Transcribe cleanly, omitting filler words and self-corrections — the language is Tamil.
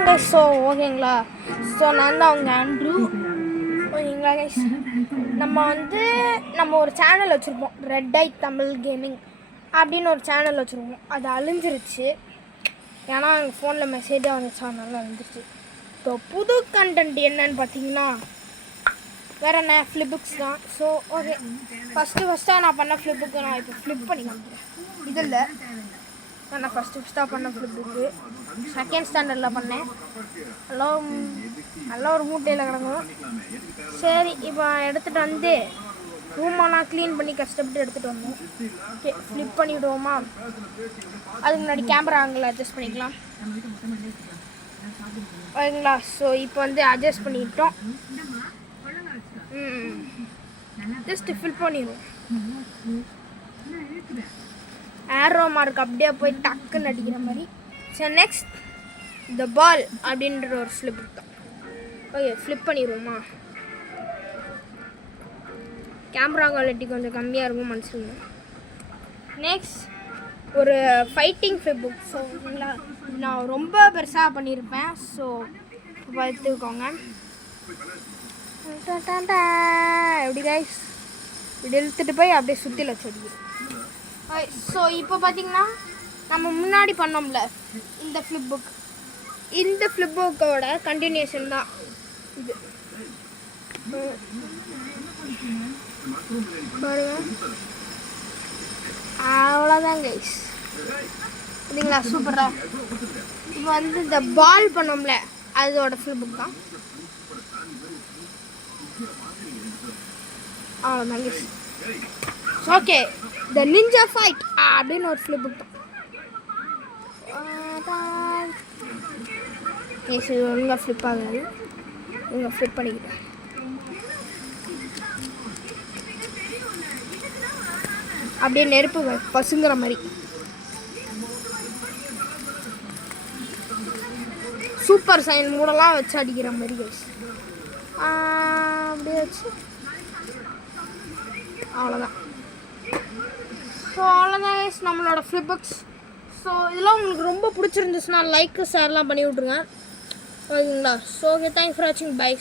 Morning guys. ஸோ ஓகேங்களா, ஸோ நான் தான் அவங்க ஆண்ட்ரூ. ஓகேங்களா கைஸ், நம்ம ஒரு சேனல் வச்சுருப்போம், ரெட் ஐ தமிழ் கேமிங் அப்படின்னு ஒரு சேனல் வச்சுருப்போம். அது அழிஞ்சிருச்சு, ஏன்னா எங்கள் ஃபோனில் மெசேஜாக வந்துச்சு, அதனால அழிஞ்சிருச்சு. ஸோ புது கண்டென்ட் என்னன்னு பார்த்தீங்கன்னா வேறு என்ன, ஃப்ளிப்புக்ஸ் தான். ஸோ ஓகே, ஃபஸ்ட்டாக நான் பண்ண ஃப்ளிப்புக்கு நான் இப்போ ஃப்ளிப் பண்ணி காமிக்கிறேன். இதில் நான் ஃபஸ்ட்டாக பண்ண ஃப்ளிப்புக்கு செகண்ட் ஸ்டாண்டர்டில் பண்ணேன். நல்லா ஒரு மூட்டையில் கிடக்கும். சரி, இப்போ எடுத்துகிட்டு வந்து ரூமெல்லாம் க்ளீன் பண்ணி கஷ்டப்பட்டு எடுத்துகிட்டு வந்தோம். ஓகே, ஃப்ளிப் பண்ணிவிடுவோமா? அதுக்கு முன்னாடி கேமரா ஆங்கிள் அட்ஜஸ்ட் பண்ணிக்கலாம். ஓகேங்களா, ஸோ இப்போ வந்து அட்ஜஸ்ட் பண்ணிட்டோம். ஜஸ்ட் ஃபில் பண்ணிடுவோம். ஏரோ மார்க் அப்படியே போய் டக்குன்னு அடிக்கிற மாதிரி. சரி, நெக்ஸ்ட் த பால் அப்படின்ற ஒரு ஃப்ளிப் தான். ஓகே, ஃப்ளிப் பண்ணிடுவோமா? கேமரா குவாலிட்டி கொஞ்சம் கம்மியாக இருக்கும், மனசுங்க. நெக்ஸ்ட் ஒரு ஃபைட்டிங் ஃப்ளிப் புக். ஸோ ஓகேங்களா, நான் ரொம்ப பெருசாக பண்ணியிருப்பேன். ஸோ பார்த்துக்கோங்க. எப்படி கைஸ், இப்படி இழுத்துட்டு போய் அப்படியே சுற்றில வச்சுருக்கோம். ஸோ இப்போ பார்த்தீங்கன்னா நம்ம முன்னாடி பண்ணோம்ல இந்த ஃப்ளிப் புக், இந்த ஃப்ளிப் புக்கோட கண்டினியூஷன் தான் இது. பாருங்க, அவ்வளோதான் கைஸ். இல்லைங்களா, சூப்பராக. இப்போ வந்து இந்த பால் பண்ணோம்ல அதோட ஃப்ளிப் புக் தான். அவ்வளோதான் கைஸ். ஓகே, த நிஞ்சா ஃபைட் அப்படின்னு ஒரு ஃப்ளிப் புக் தான். ஏசி ஒழுங்காக ஃப்ளிப் ஆகாது, ஒழுங்காக ஃப்ளிப் பண்ணிக்கிட்டேன். அப்படியே நெருப்பு பசுங்கிற மாதிரி சூப்பர் சைன் மூடெல்லாம் வச்சு அடிக்கிற மாதிரி கைஸ். அப்படியே வச்சு அவ்வளோதான். ஸோ அவ்வளோதான் கைஸ் நம்மளோட ஃப்ளிப் புக்ஸ். ஸோ இதெல்லாம் உங்களுக்கு ரொம்ப பிடிச்சிருந்துச்சுன்னா லைக்கு ஷேர்லாம் பண்ணி விட்ருங்க. ஓகேங்களா. ஸோ ஓகே, தேங்க்ஸ் ஃபார் வாட்சிங். பை.